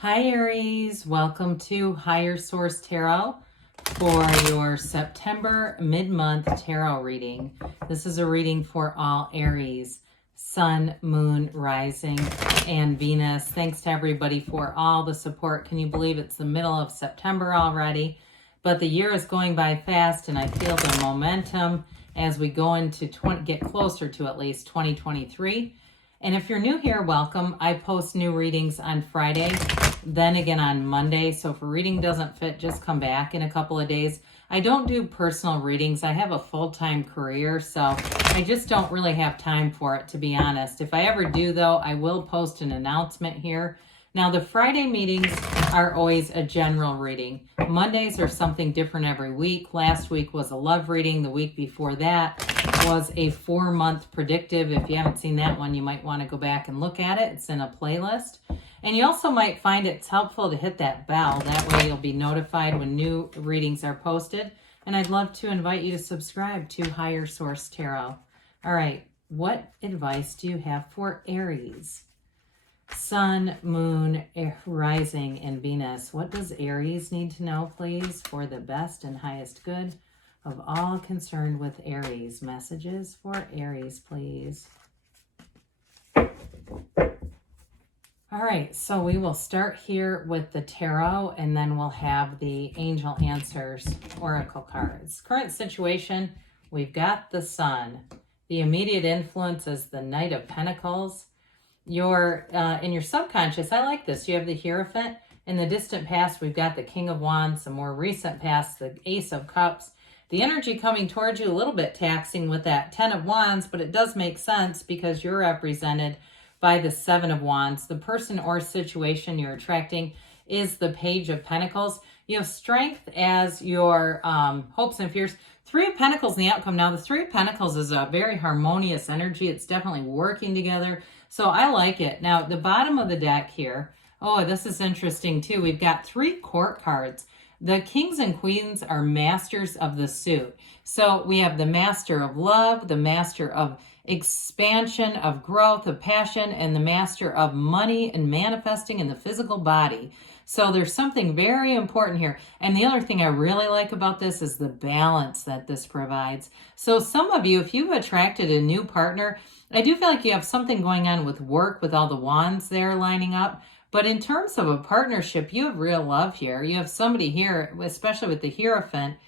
Hi Aries, welcome to Higher Source Tarot for your September mid-month tarot reading. This is a reading for all Aries, Sun, Moon, Rising, and Venus. Thanks to everybody for all the support. Can you believe it's the middle of September already? But the year is going by fast, and I feel the momentum as we go into get closer to at least 2023. And if you're new here, welcome. I post new readings on Friday, then again on Monday. So if a reading doesn't fit, just come back in a couple of days. I don't do personal readings. I have a full-time career, so I just don't really have time for it, to be honest. If I ever do, though, I will post an announcement here. Now, the Friday meetings are always a general reading. Mondays are something different every week. Last week was a love reading. The week before that was a 4-month predictive. If you haven't seen that one, you might want to go back and look at it. It's in a playlist. And you also might find it's helpful to hit that bell. That way you'll be notified when new readings are posted. And I'd love to invite you to subscribe to Higher Source Tarot. All right, what advice do you have for Aries? Sun, Moon, Rising, and Venus. What does Aries need to know, please, for the best and highest good of all concerned with Aries? Messages for Aries, please. All right, so we will start here with the tarot, and then we'll have the Angel Answers Oracle cards. Current situation, we've got the Sun. The immediate influence is the Knight of Pentacles. In your subconscious, I like this. You have the Hierophant. In the distant past, we've got the King of Wands. The more recent past, the Ace of Cups. The energy coming towards you a little bit taxing with that 10 of Wands, but it does make sense because you're represented by the 7 of Wands. The person or situation you're attracting is the Page of Pentacles. You have strength as your hopes and fears. 3 of Pentacles in the outcome. Now, the 3 of Pentacles is a very harmonious energy. It's definitely working together. So I like it. Now, at the bottom of the deck here, oh, this is interesting too. We've got 3 court cards. The kings and queens are masters of the suit. So we have the master of love, the master of expansion, of growth, of passion, and the master of money and manifesting in the physical body. So there's something very important here. And the other thing I really like about this is the balance that this provides. So some of you, if you've attracted a new partner, I do feel like you have something going on with work with all the wands there lining up. But in terms of a partnership, you have real love here. You have somebody here, especially with the Hierophant,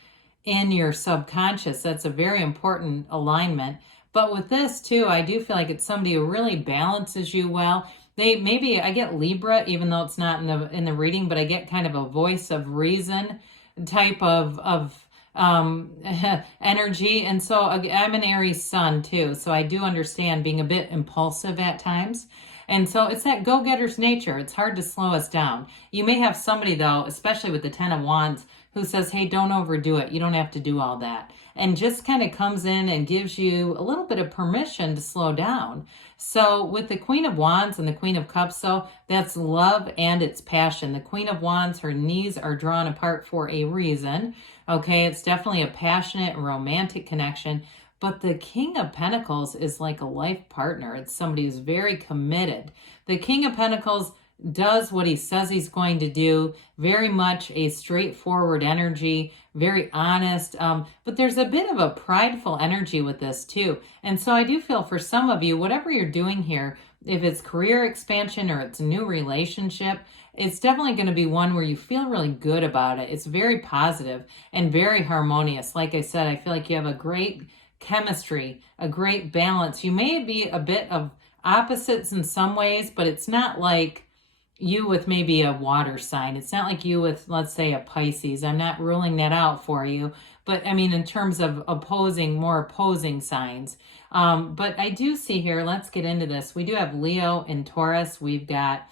in your subconscious. That's a very important alignment. But with this too, I do feel like it's somebody who really balances you well. I get Libra, even though it's not in the reading, but I get kind of a voice of reason type of energy. And so I'm an Aries sun too. So I do understand being a bit impulsive at times. And so it's that go-getter's nature. It's hard to slow us down. You may have somebody though, especially with the 10 of Wands, who says, hey, don't overdo it. You don't have to do all that. And just kind of comes in and gives you a little bit of permission to slow down. So with the Queen of Wands and the Queen of Cups, so that's love and it's passion. The Queen of Wands, her knees are drawn apart for a reason. Okay, it's definitely a passionate and romantic connection. But the King of Pentacles is like a life partner. It's somebody who's very committed. The King of Pentacles does what he says he's going to do. Very much a straightforward energy, very honest. But there's a bit of a prideful energy with this too. And so I do feel for some of you, whatever you're doing here, if it's career expansion or it's a new relationship, it's definitely going to be one where you feel really good about it. It's very positive and very harmonious. Like I said, I feel like you have a great chemistry, a great balance. You may be a bit of opposites in some ways, but it's not like you with maybe a water sign. It's not like you with, let's say, a Pisces. I'm not ruling that out for you. But I mean, in terms of more opposing signs. But I do see here, let's get into this. We do have Leo and Taurus. We've got,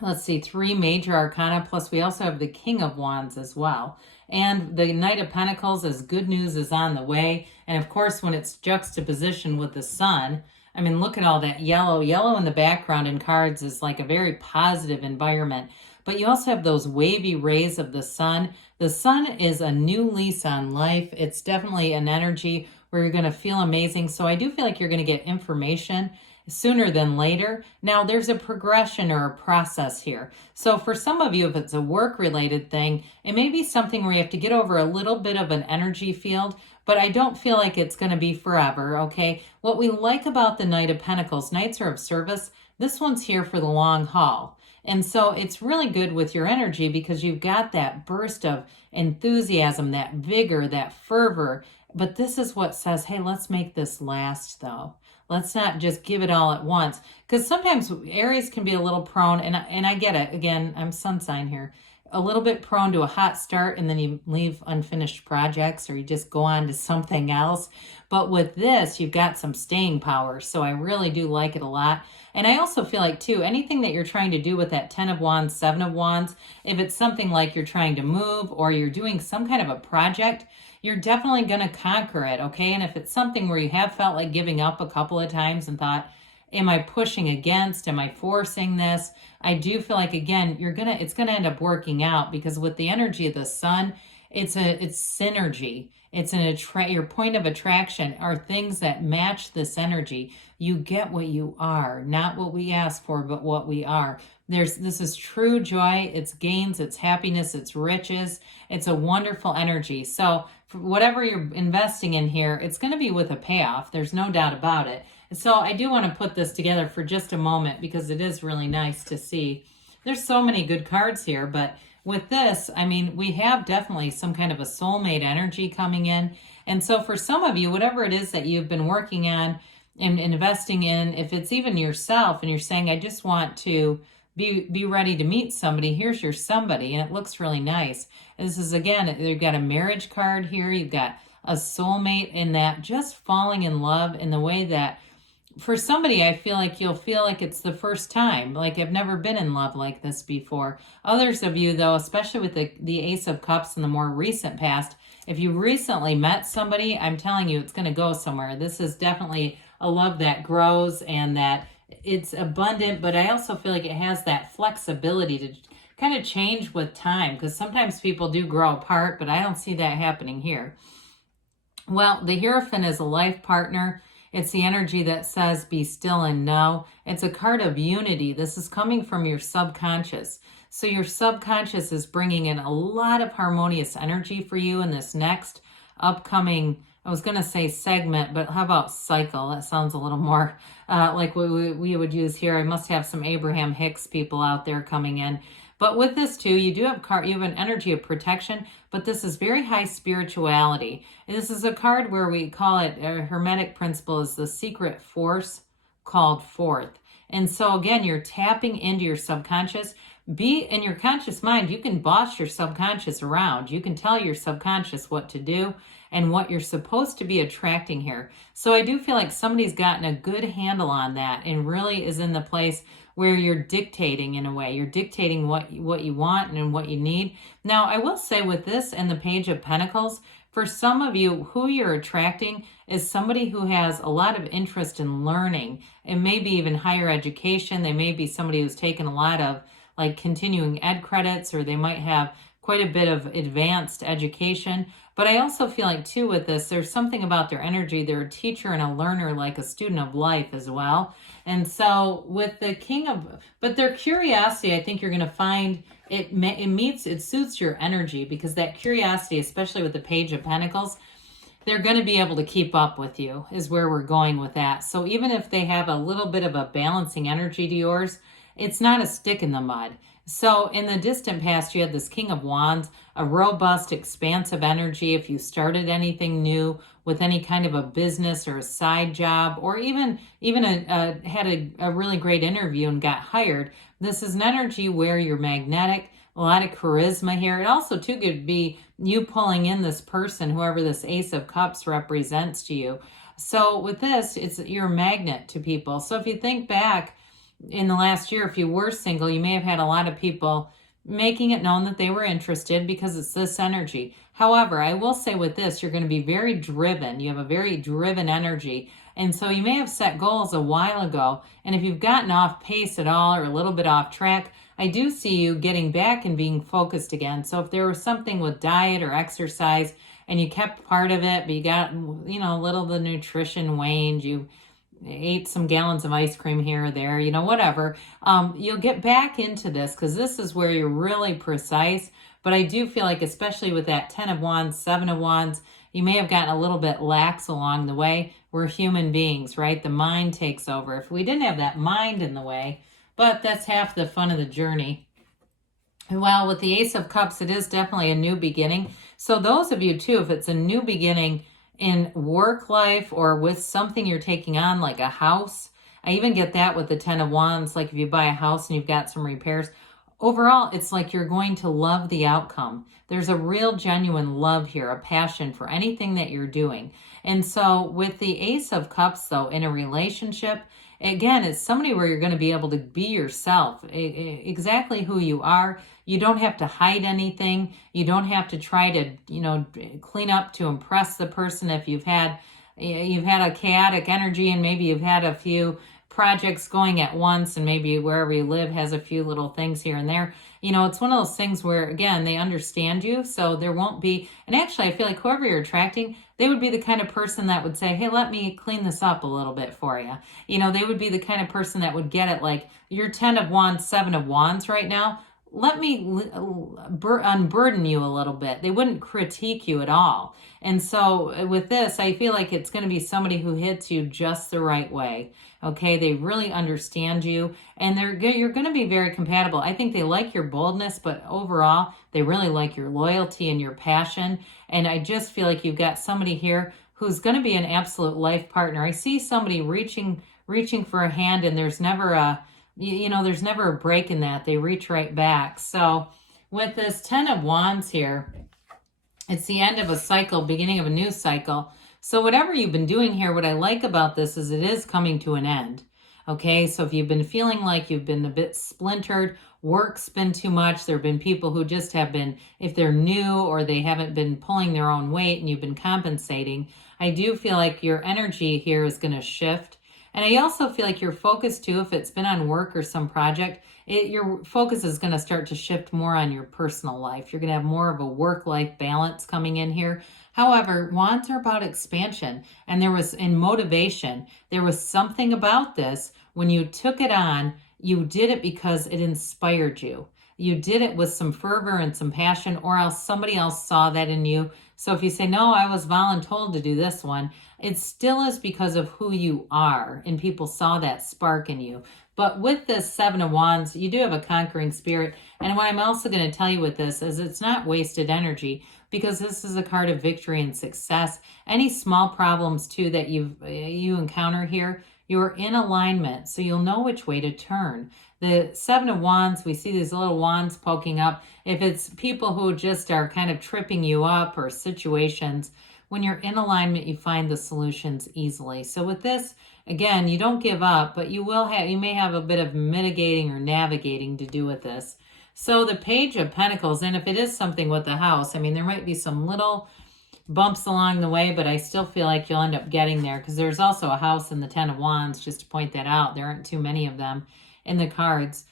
let's see, 3 major arcana, plus we also have the King of Wands as well. And the Knight of Pentacles, as good news is on the way. And of course, when it's juxtaposition with the Sun, I mean, look at all that yellow. Yellow in the background in cards is like a very positive environment. But you also have those wavy rays of the Sun. The Sun is a new lease on life. It's definitely an energy where you're going to feel amazing. So I do feel like you're going to get information sooner than later. Now, there's a progression or a process here. So for some of you, if it's a work-related thing, it may be something where you have to get over a little bit of an energy field, but I don't feel like it's going to be forever, okay? What we like about the Knight of Pentacles, Knights are of service. This one's here for the long haul. And so it's really good with your energy because you've got that burst of enthusiasm, that vigor, that fervor. But this is what says, hey, let's make this last though. Let's not just give it all at once. Because sometimes Aries can be a little prone, and I get it. Again, I'm sun sign here. A little bit prone to a hot start and then you leave unfinished projects or you just go on to something else. But with this, you've got some staying power. So I really do like it a lot. And I also feel like, too, anything that you're trying to do with that 10 of Wands, 7 of Wands, if it's something like you're trying to move or you're doing some kind of a project, you're definitely going to conquer it, okay? And if it's something where you have felt like giving up a couple of times and thought, am I pushing against? Am I forcing this? I do feel like, again, it's gonna end up working out because with the energy of the sun, it's synergy. It's your point of attraction are things that match this energy. You get what you are, not what we ask for, but what we are. This is true joy, it's gains, it's happiness, it's riches. It's a wonderful energy. So for whatever you're investing in here, it's going to be with a payoff. There's no doubt about it. So I do want to put this together for just a moment because it is really nice to see. There's so many good cards here, but with this, I mean, we have definitely some kind of a soulmate energy coming in. And so for some of you, whatever it is that you've been working on and investing in, if it's even yourself and you're saying, I just want to be ready to meet somebody, here's your somebody, and it looks really nice. This is, again, you've got a marriage card here, you've got a soulmate in that, just falling in love in the way that for somebody, I feel like you'll feel like it's the first time, like I've never been in love like this before. Others of you, though, especially with the Ace of Cups in the more recent past, if you recently met somebody, I'm telling you, it's going to go somewhere. This is definitely a love that grows and that it's abundant, but I also feel like it has that flexibility to kind of change with time because sometimes people do grow apart, but I don't see that happening here. Well, the Hierophant is a life partner. It's the energy that says, be still and know. It's a card of unity. This is coming from your subconscious. So your subconscious is bringing in a lot of harmonious energy for you in this next upcoming, I was going to say segment, but how about cycle? That sounds a little more like what we would use here. I must have some Abraham Hicks people out there coming in. But with this too, you have an energy of protection, but this is very high spirituality. And this is a card where we call it, a Hermetic principle is the secret force called forth. And so again, you're tapping into your subconscious. Be in your conscious mind, you can boss your subconscious around. You can tell your subconscious what to do and what you're supposed to be attracting here. So I do feel like somebody's gotten a good handle on that and really is in the place where you're dictating in a way. You're dictating what you want and what you need. Now, I will say with this and the Page of Pentacles, for some of you, who you're attracting is somebody who has a lot of interest in learning and maybe even higher education. They may be somebody who's taken a lot of like continuing ed credits, or they might have quite a bit of advanced education. But I also feel like too with this, there's something about their energy. They're a teacher and a learner, like a student of life as well. And so with the but their curiosity, I think you're going to find it suits your energy, because that curiosity, especially with the Page of Pentacles, they're going to be able to keep up with you is where we're going with that. So even if they have a little bit of a balancing energy to yours, it's not a stick in the mud. So in the distant past, you had this King of Wands, a robust, expansive energy. If you started anything new with any kind of a business or a side job, or even had a really great interview and got hired, this is an energy where you're magnetic, a lot of charisma here. It also too could be you pulling in this person, whoever this Ace of Cups represents to you. So with this, you're a magnet to people. So if you think back, in the last year, if you were single, you may have had a lot of people making it known that they were interested because it's this energy. However, I will say with this, you're going to be very driven. You have a very driven energy. And so you may have set goals a while ago. And if you've gotten off pace at all or a little bit off track, I do see you getting back and being focused again. So if there was something with diet or exercise and you kept part of it, but you got, a little of the nutrition waned, ate some gallons of ice cream here or there, you know, whatever. You'll get back into this because this is where you're really precise. But I do feel like, especially with that 10 of Wands, 7 of Wands, you may have gotten a little bit lax along the way. We're human beings, right? The mind takes over. If we didn't have that mind in the way, but that's half the fun of the journey. Well, with the Ace of Cups, it is definitely a new beginning. So those of you too, if it's a new beginning in work life or with something you're taking on, like a house, I even get that with the 10 of Wands. Like if you buy a house and you've got some repairs, overall, it's like you're going to love the outcome. There's a real genuine love here, a passion for anything that you're doing. And so with the Ace of Cups, though, in a relationship, again, it's somebody where you're going to be able to be yourself, exactly who you are. You don't have to hide anything. You don't have to try to, you know, clean up to impress the person. If you've had a chaotic energy and maybe you've had a few projects going at once and maybe wherever you live has a few little things here and there, you know, it's one of those things where, again, they understand you. So there won't be, and actually I feel like whoever you're attracting, they would be the kind of person that would say, hey, let me clean this up a little bit for you. You know, they would be the kind of person that would get it, like you're 10 of Wands, 7 of Wands right now. Let me unburden you a little bit. They wouldn't critique you at all. And so with this, I feel like it's going to be somebody who hits you just the right way. Okay, they really understand you, and you're going to be very compatible. I think they like your boldness, but overall, they really like your loyalty and your passion. And I just feel like you've got somebody here who's going to be an absolute life partner. I see somebody reaching for a hand, and there's never there's never a break in that. They reach right back. So with this 10 of Wands here, it's the end of a cycle, beginning of a new cycle. So whatever you've been doing here, what I like about this is it is coming to an end. Okay, so if you've been feeling like you've been a bit splintered, work's been too much, there have been people who just have been, if they're new or they haven't been pulling their own weight and you've been compensating, I do feel like your energy here is going to shift. And I also feel like your focus too, if it's been on work or some project, your focus is going to start to shift more on your personal life. You're going to have more of a work-life balance coming in here. However, Wands are about expansion, and in motivation. There was something about this. When you took it on, you did it because it inspired you. You did it with some fervor and some passion, or else somebody else saw that in you. So if you say, no, I was voluntold to do this one, it still is because of who you are, and people saw that spark in you. But with this 7 of Wands, you do have a conquering spirit. And what I'm also going to tell you with this is it's not wasted energy, because this is a card of victory and success. Any small problems too that you encounter here, you're in alignment, so you'll know which way to turn. The 7 of Wands, we see these little wands poking up. If it's people who just are kind of tripping you up or situations, when you're in alignment, you find the solutions easily. So with this, again, you don't give up, but you may have a bit of mitigating or navigating to do with this. So the Page of Pentacles, and if it is something with the house, I mean, there might be some little bumps along the way, but I still feel like you'll end up getting there, because there's also a house in the 10 of Wands, just to point that out. There aren't too many of them in the cards.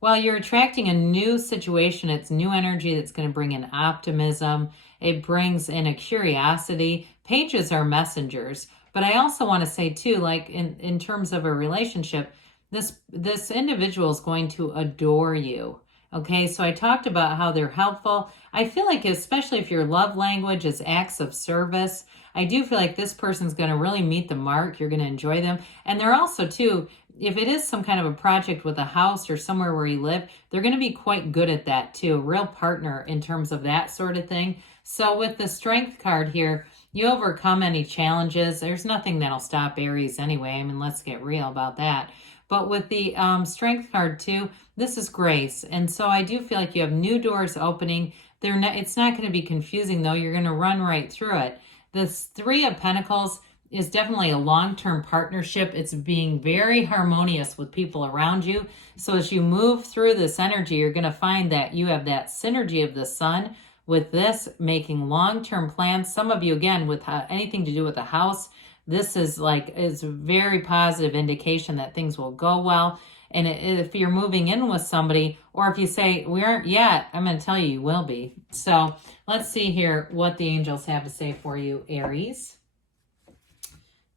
While you're attracting a new situation, it's new energy that's going to bring in optimism. It brings in a curiosity. Pages are messengers. But I also want to say too, like in terms of a relationship, this individual is going to adore you. Okay, so I talked about how they're helpful. I feel like, especially if your love language is acts of service, I do feel like this person's going to really meet the mark. You're going to enjoy them. And they're also, too, if it is some kind of a project with a house or somewhere where you live, they're going to be quite good at that, too. A real partner in terms of that sort of thing. So with the Strength card here, you overcome any challenges. There's nothing that'll stop Aries anyway. I mean, let's get real about that. But with the Strength card too, this is grace. And so I do feel like you have new doors opening. It's not going to be confusing, though. You're going to run right through it. This 3 of Pentacles is definitely a long-term partnership. It's being very harmonious with people around you. So as you move through this energy, you're going to find that you have that synergy of the sun with this, making long-term plans. Some of you, again, with anything to do with a house, this is a very positive indication that things will go well. And if you're moving in with somebody, or if you say, we aren't yet, I'm going to tell you will be. So let's see here what the angels have to say for you, Aries.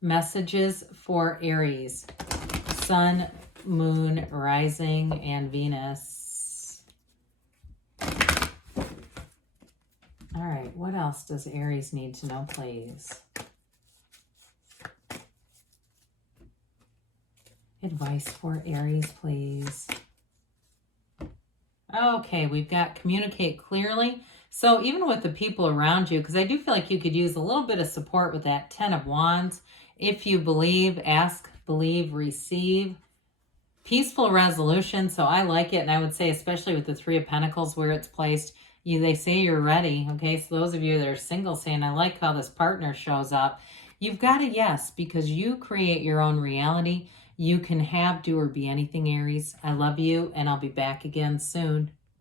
Messages for Aries. Sun, Moon, Rising, and Venus. All right, what else does Aries need to know, please? Advice for Aries, please. Okay, we've got communicate clearly. So even with the people around you, because I do feel like you could use a little bit of support with that 10 of Wands. If you believe, ask, believe, receive. Peaceful resolution, so I like it. And I would say, especially with the 3 of Pentacles where it's placed, they say you're ready. Okay, so those of you that are single saying, I like how this partner shows up. You've got a yes, because you create your own reality. You can have, do, or be anything, Aries. I love you, and I'll be back again soon.